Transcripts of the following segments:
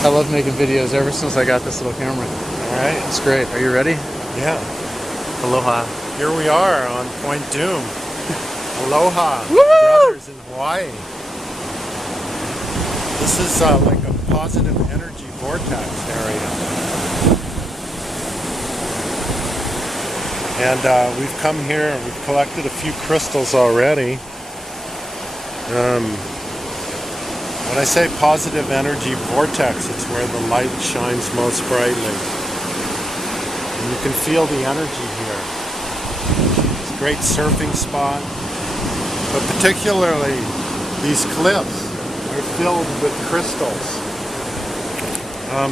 I love making videos ever since I got this little camera. Alright. It's great. Are you ready? Yeah. Aloha. Here we are on Point Doom. Aloha. Woo! Brothers in Hawaii. This is like a positive energy vortex area. And we've come here and we've collected a few crystals already. When I say positive energy vortex, it's where the light shines most brightly. And you can feel the energy here. It's a great surfing spot, but particularly these cliffs are filled with crystals.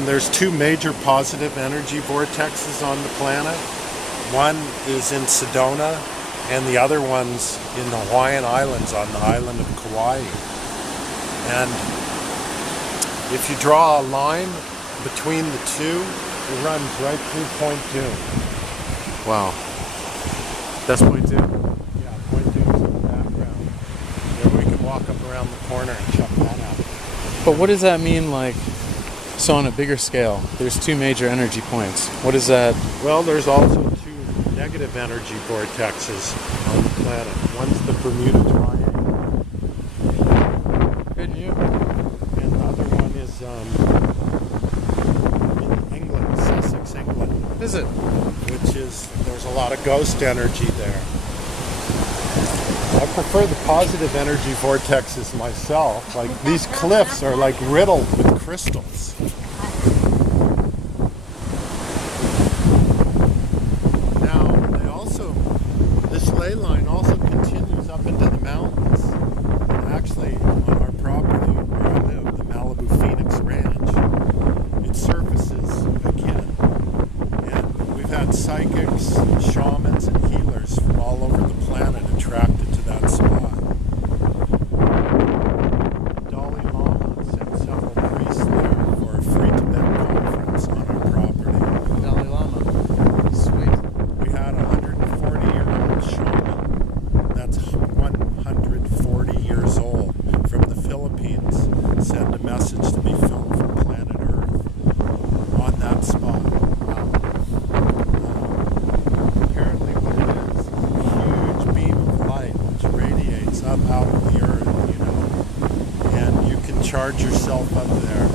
There's two major positive energy vortexes on the planet. One is in Sedona, and the other one's in the Hawaiian Islands on the island of Kauai. And if you draw a line between the two, it runs right through Point Doom. Wow. That's Point Doom? Yeah, Point Doom's in the background. There we can walk up around the corner and check that out. But what does that mean, like, so on a bigger scale, there's two major energy points. What is that? Well, there's also two negative energy vortexes on the planet. One's the Bermuda Triangle. Good news. And the other one is in England, Sussex, England. Is it? Which is, there's a lot of ghost energy there. I prefer the positive energy vortexes myself. Like, these cliffs are like riddled with crystals. Now, this ley line also continues up into the mountains. And actually, on our property where I live, the Malibu Phoenix Ranch, it surfaces again. And we've had psychics, shamans, and healers from all over the planet attracted to that spot. Dalai Lama sent several priests there for a free Tibet conference on our property. Dalai Lama. Sweet. We had a 140-year-old shaman, that's 140 years old, from the Philippines, send a message to be filmed from planet Earth on that spot. Apparently what it is a huge beam of light which radiates up out of the Earth, you know, and you can charge yourself up there.